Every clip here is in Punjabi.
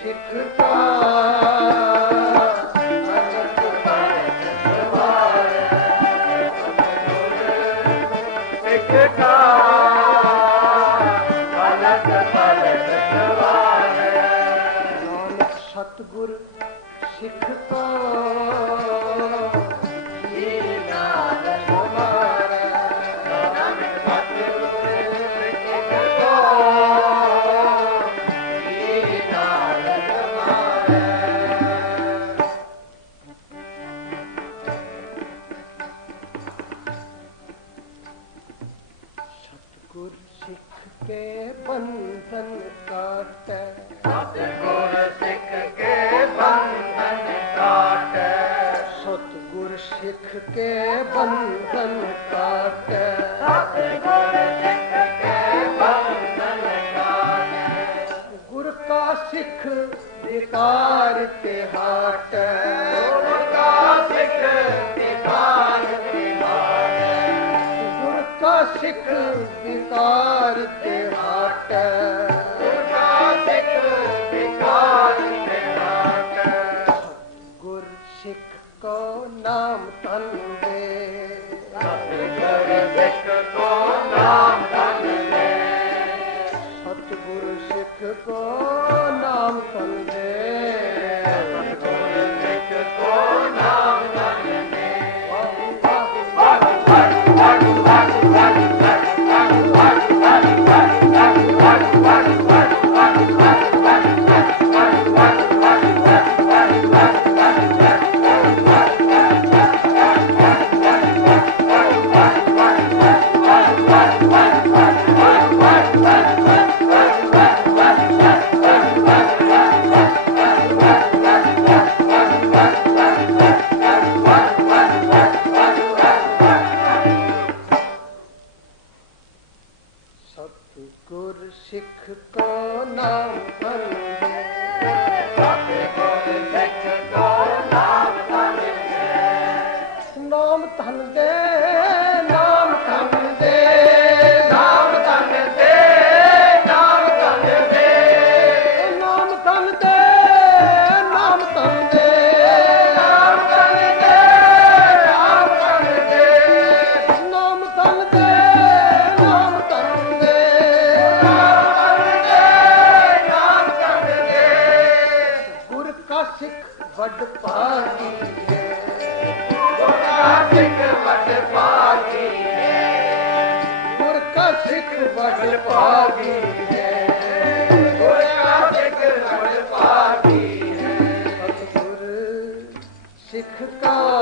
Shikta. ਸਿੱਖ ਸਤਿਗੁਰ ਸਿੱਖ ਕੇ ਬੰਧਨ ਕਾਟੇ। ਸਿੱਖ ਵਿਕਾਰ ਸਿੱਖ ਵਿਕਾਰ ਵਿਕਾਰ ਤੇ नाम कर दे Thank you. ਬਲ ਸਿੱਖ ਕਾ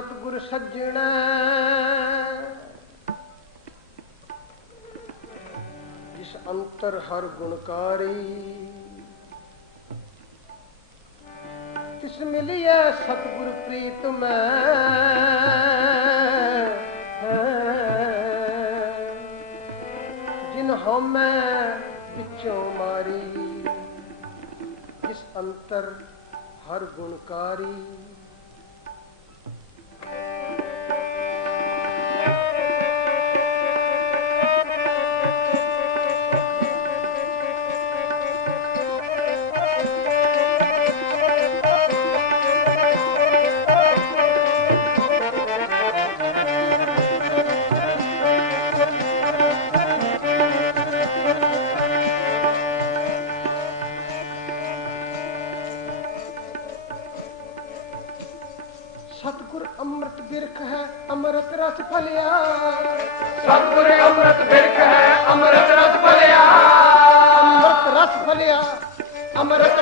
ਸਤਗੁਰ ਸੱਜਣਾ। ਜਿਸ ਅੰਤਰ ਹਰ ਗੁਣਕਾਰੀ ਤਿਸ ਮਿਲਿਆ ਸਤਗੁਰ ਪ੍ਰੀਤ ਮੈਂ। ਜਿਨ ਹਮੈ ਵਿੱਚੋਂ ਮਾਰੀ ਜਿਸ ਅੰਤਰ ਹਰ ਗੁਣਕਾਰੀ ਰਸ ਫਲਿਆ ਸਤਿਗੁਰੇ ਅੰਮ੍ਰਿਤ ਬਿਰਖ ਹੈ ਅੰਮ੍ਰਿਤ ਰਸ ਫਲਿਆ ਅੰਮ੍ਰਿਤ ਰਸ ਫਲਿਆ ਅੰਮ੍ਰਿਤ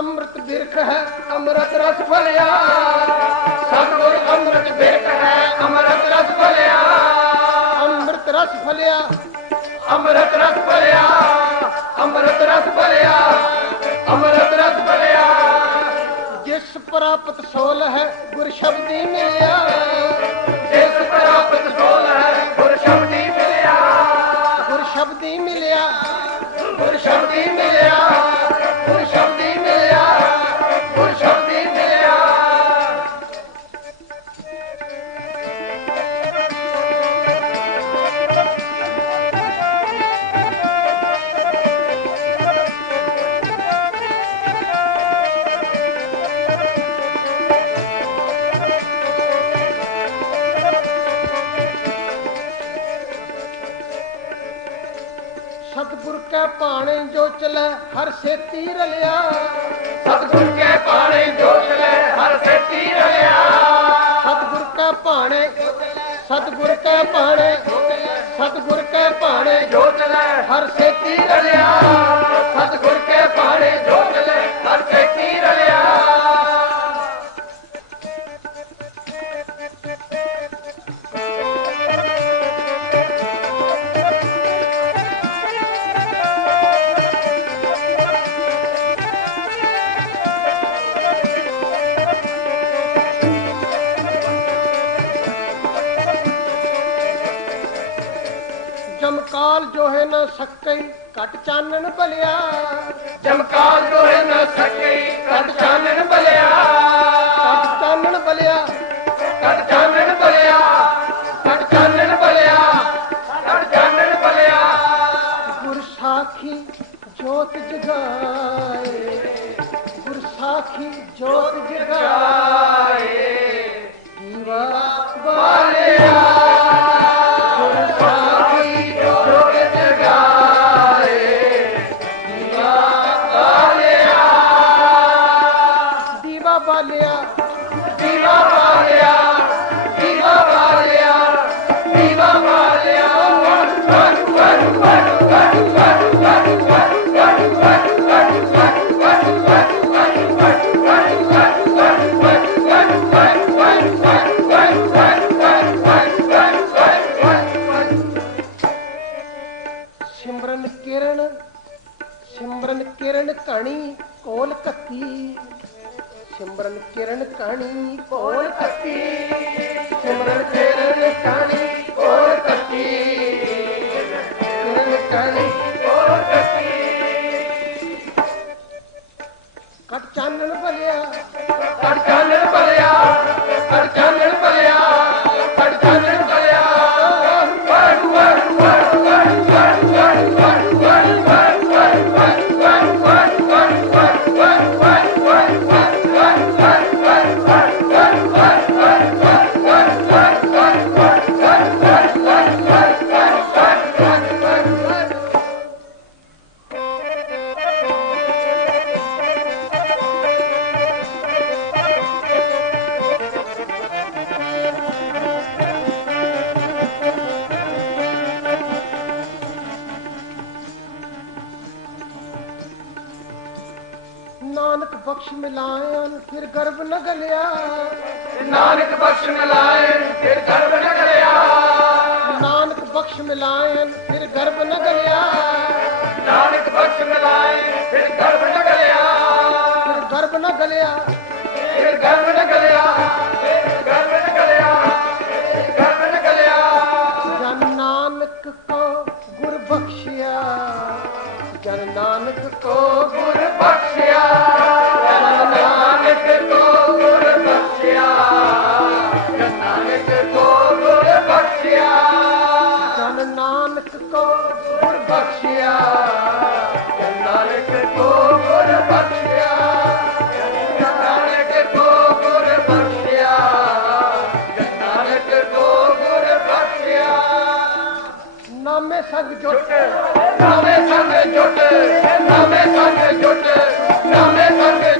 ਅੰਮ੍ਰਿਤ ਬਿਰਖ ਹੈ, ਅੰਮ੍ਰਿਤ ਰਸ ਫਲਿਆ। ਸਤਿਗੁਰ ਅੰਮ੍ਰਿਤ ਬਿਰਖ ਹੈ, ਅੰਮ੍ਰਿਤ ਰਸ ਭਲਿਆ ਅੰਮ੍ਰਿਤ ਰਸ ਫਲਿਆ। ਅੰਮ੍ਰਿਤ ਰਸ ਭਲਿਆ ਅੰਮ੍ਰਿਤ ਰਸ ਭਲਿਆ ਅੰਮ੍ਰਿਤ ਰਸ ਭਲਿਆ ਜਿਸ ਪ੍ਰਾਪਤ ਸੋਲ ਹੈ, ਗੁਰ ਸ਼ਬਦੀ ਮਿਲਿਆ। ਜਿਸ ਪ੍ਰਾਪਤ ਸੋਲ ਹੈ, ਗੁਰ ਸ਼ਬਦੀ ਮਿਲਿਆ। ਗੁਰ ਸ਼ਬਦੀ ਮਿਲਿਆ। ਗੁਰ ਸ਼ਬਦੀ ਮਿਲਿਆ। ਗੁਰ ਸ਼ਬਦੀ ਹਰ ਸੇਤੀ ਰਲਿਆ। ਸਤਿਗੁਰ ਕੇ ਪਾਣੇ ਜੋਤ ਲੈ ਹਰ ਸੇਤੀ ਰਲਿਆ। ਸਤਗੁਰ ਕੈ ਪਾਣੇ ਸਤਗੁਰ ਕੈ ਪਾਣੇ ਸਤਗੁਰ ਕੈ ਪਾਣੇ ਜੋਤ ਲੈ ਹਰ ਸੇਤੀ ਰਲਿਆ। ਸਤਿਗੁਰ ਕੇ ਪਾਣੇ ਜੋਤ ਲੈ ਹਰ ਸੇਤੀ ਰਲਿਆ। ਕਣੀ ਕੋਲ ਕੱਤੀ ਸਿਮਰਨ ਬਖਸ਼ ਮਿਲਾਇਨ ਫਿਰ ਗਰਭ ਨ ਗਲਿਆ। ਨਾਨਕ ਬਖਸ਼ ਮਿਲਾਏ ਫਿਰ ਗਰਭ ਨ ਗਲਿਆ। ਨਾਨਕ ਬਖਸ਼ ਮਿਲਾਇਨ ਫਿਰ ਗਰਭ ਨ ਗਲਿਆ। ਨਾਨਕ ਬਖਸ਼ ਮਿਲਾਏ ਫਿਰ ਗਰਭ ਨ ਗਲਿਆ। ਫਿਰ ਗਰਭ ਨ ਗਲਿਆ। ਫਿਰ ਗਰਭ ਨ ਗਲਿਆ। ਨਾਨਕ ਕੋ ਗੁਰ ਬਖਸ਼ਿਆ ਜਨ ਨਾਨਕ ਕੋ ਗੁਰ ਬਖਸ਼ਿਆ ਨਾਨਕ ਕੋ ਗੁਰ ਬਖਸ਼ਿਆ ਨਾਨਕ ਕੋ ਗੁਰ ਬਖਸ਼ਿਆ ਨਾਨਕ ਕੋ ਗੁਰ ਬਖਸ਼ਿਆ ਨਾਮੇ ਸੰਗ ਜੁਟ ਨਾਮੇ ਸੰਗ ਜੁਟ ਨਾਮੇ ਸੰਗ ਜੁਟ ਨਾਮੇ ਸੰਗ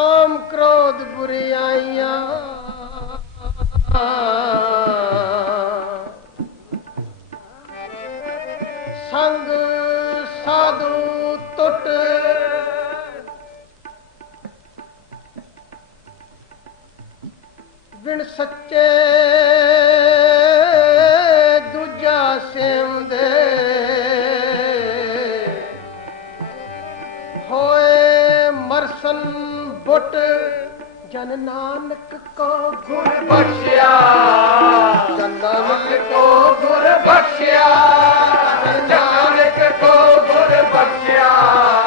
ਕਾਮ ਕ੍ਰੋਧ ਬੁਰੀਆਈਆਂ। ਸੰਗ ਸਾਧੂ ਟੁੱਟ। ਵਿਣ ਸੱਚੇ ਦੂਜਾ ਸੇਵਦੇ। ਹੋਏ ਮਰਸਨ ਬੁੱਟ ਜਨ ਨਾਨਕ ਕੋ ਗੁਰ ਬਖਸ਼ਿਆ। ਜਨ ਨਾਨਕ ਕੋ ਗੁਰ ਬਖਸ਼ਿਆ। ਨਾਨਕ ਕੋ ਗੁਰ ਬਖਸ਼ਿਆ।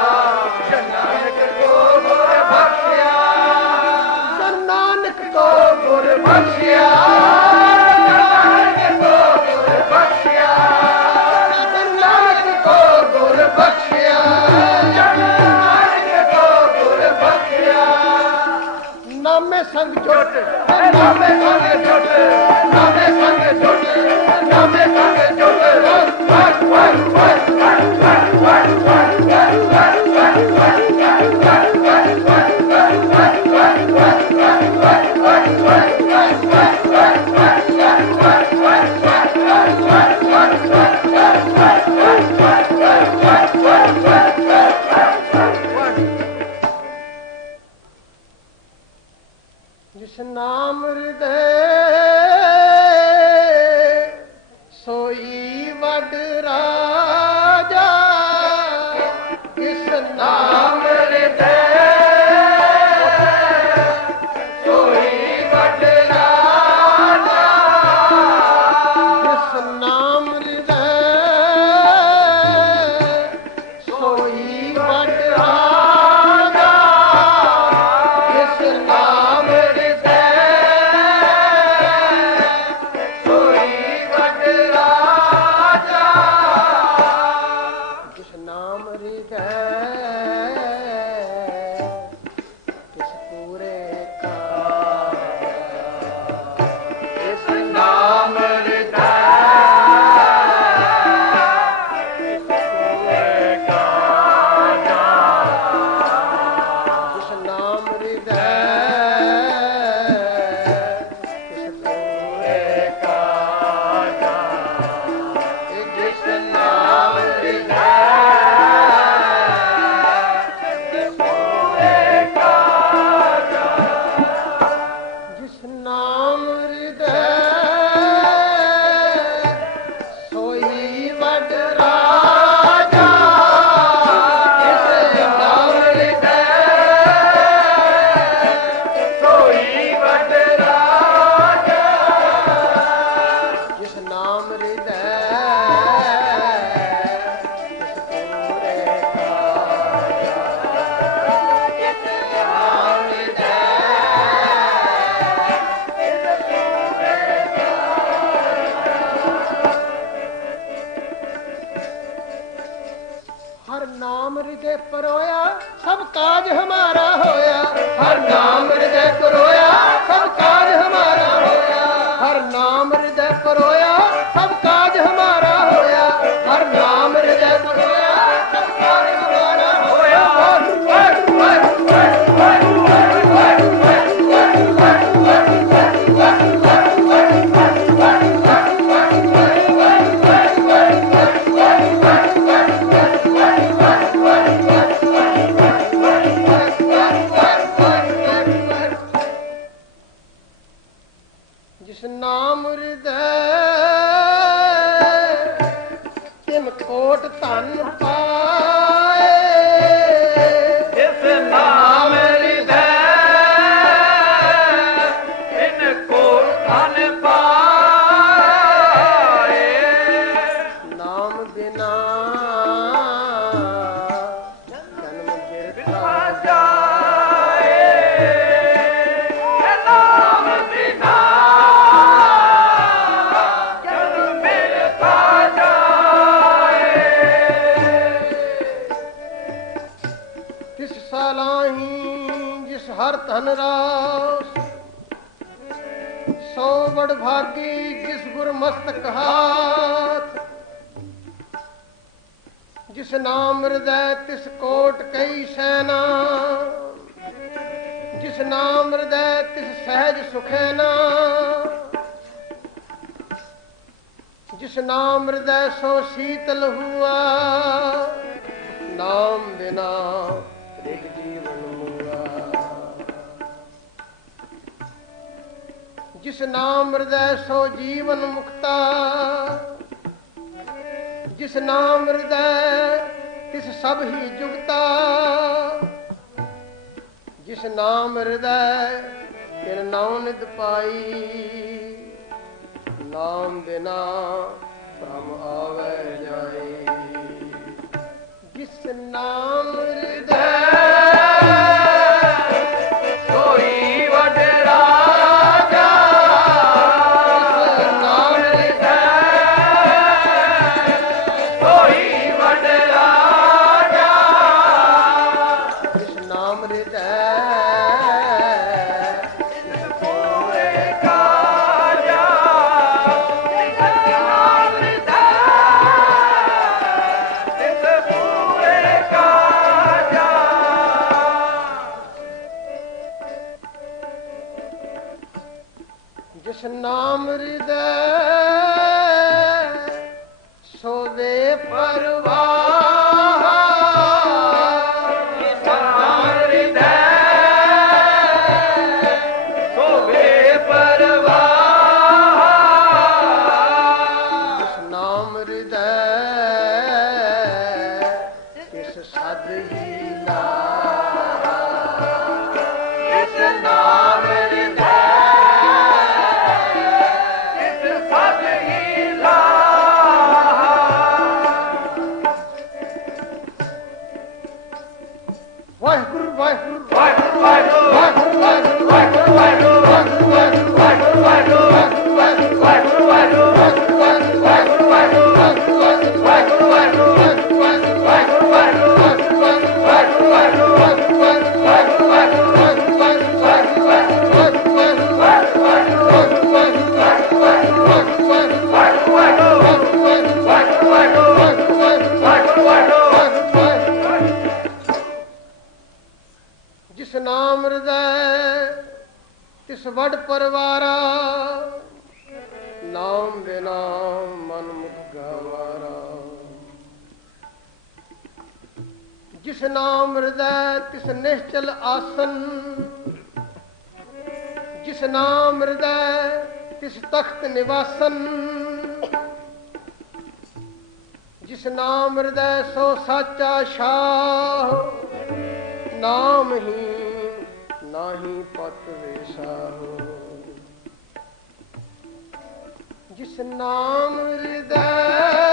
Right, right. ਸਭ ਕਾਜ ਹਮਾਰਾ ਹੋਇਆ। ਹਰ ਨਾਮ ਮਸਤਕ ਹਾਥ ਜਿਸ ਨਾਮ ਹਿਰਦੈ ਤਿਸ ਕੋਟ ਕਈ ਸੈਨਾ। ਜਿਸ ਨਾਮ ਹਿਰਦੈ ਤਿਸ ਸਹਿਜ ਸੁਖੈ ਨਾ। ਜਿਸ ਨਾਮ ਹਿਰਦੈ ਸੋ ਸੀਤਲ ਹੁਆ, ਨਾਮ ਬਿਨਾ ਜਿਸ ਨਾਮ ਹਿਰਦੈ ਸੋ ਜੀਵਨ ਮੁਕਤਾ। ਜਿਸ ਨਾਮ ਹਿਰਦੈ ਤਿਸ ਸਭ ਹੀ ਜੁਗਤਾ। ਜਿਸ ਨਾਮ ਹਿਰਦੈ ਤਿਨ ਨਾਉ ਨਿਤ ਪਾਈ। ਨਾਮ ਦੇ ਨਾ ਭ੍ਰਮ ਆਵੇ ਜਾਏ। ਜਿਸ ਨਾਮ ਹਿਰਦੈ ਤਖਤ ਨਿਵਾਸਨ, ਜਿਸ ਨਾਮ ਹਿਰਦੈ ਸੋ ਸਾਚਾ ਸ਼ਾਹ, ਨਾਮ ਹੀ ਨਾਹੀ ਪਤ ਵੇਸਾਹੋ। ਜਿਸ ਨਾਮ ਹਿਰਦੈ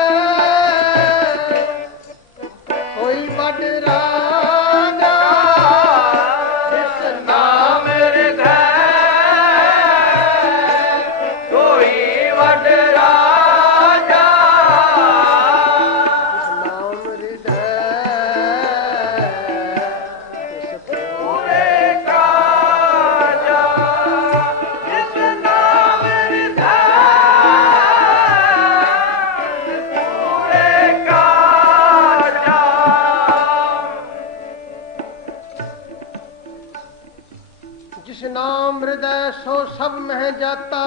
ਸੋ ਸਭ ਮਹਿ ਜਾਤਾ।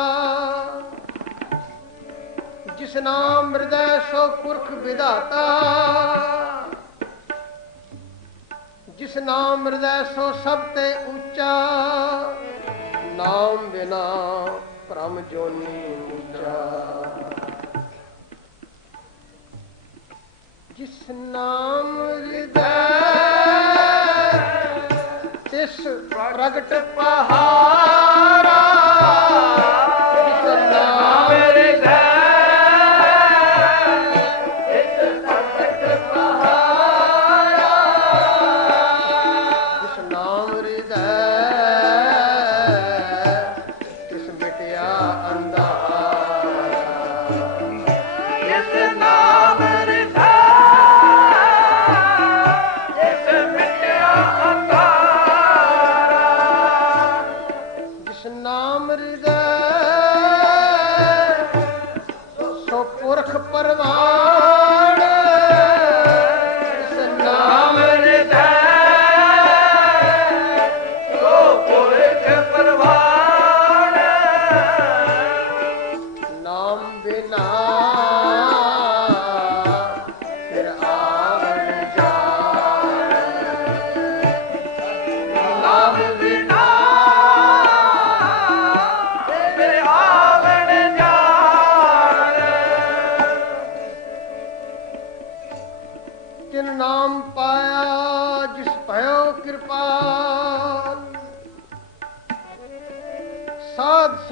ਜਿਸ ਨਾਮ ਹਿਰਦੈ, ਸੋ ਪੁਰਖ ਵਿਧਾਤਾ। ਜਿਸ ਨਾਮ ਹਿਰਦੈ, ਸੋ ਸਭ ਤੇ ਉੱਚਾ। ਨਾਮ ਬਿਨਾ ਪਰਮ ਜੋਨੀ ਉੱਚਾ। ਜਿਸ ਨਾਮ ਹਿਰਦੈ ਪ੍ਰਗਟ ਪਹਾਰਾ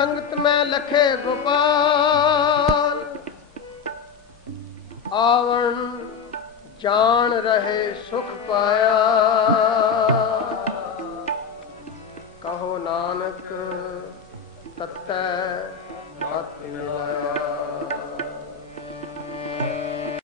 ਸੰਗਤ ਮੈਂ ਲਖੇ ਗੋਪਾਲ। ਆਵਣ ਜਾਣ ਰਹੇ ਸੁਖ ਪਾਇਆ। ਕਹੋ ਨਾਨਕ ਤਤੈ ਮਤ ਮਿਲਾਇਆ।